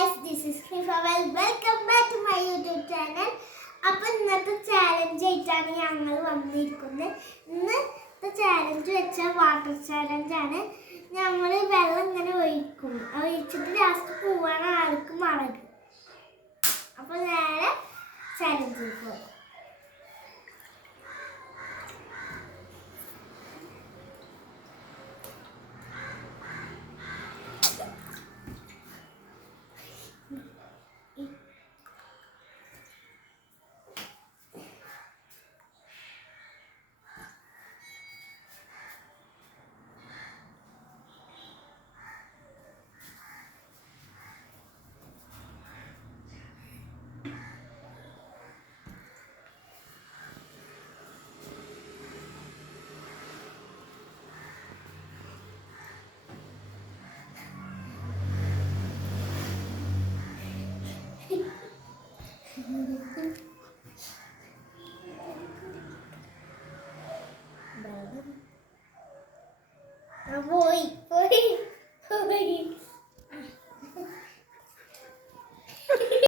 guys, this is Hifawel. Welcome back to my YouTube channel. അപ്പോൾ ഇന്നത്തെ challenge ആയിട്ടാണ് ഞങ്ങൾ വന്നിരിക്കുന്നത്. ഇന്നത്തെ ചാലഞ്ച് വെച്ചാൽ വാട്ടർ ചാലഞ്ചാണ്. ഞങ്ങൾ വെള്ളം ഇങ്ങനെ ഒഴിക്കും, ഒഴിച്ചിട്ട് ലാസ്റ്റ് പോവാണ് ആൾക്ക് മറക്കും. അപ്പോൾ നേരെ ചാലഞ്ചിൽ പോകും. പോയി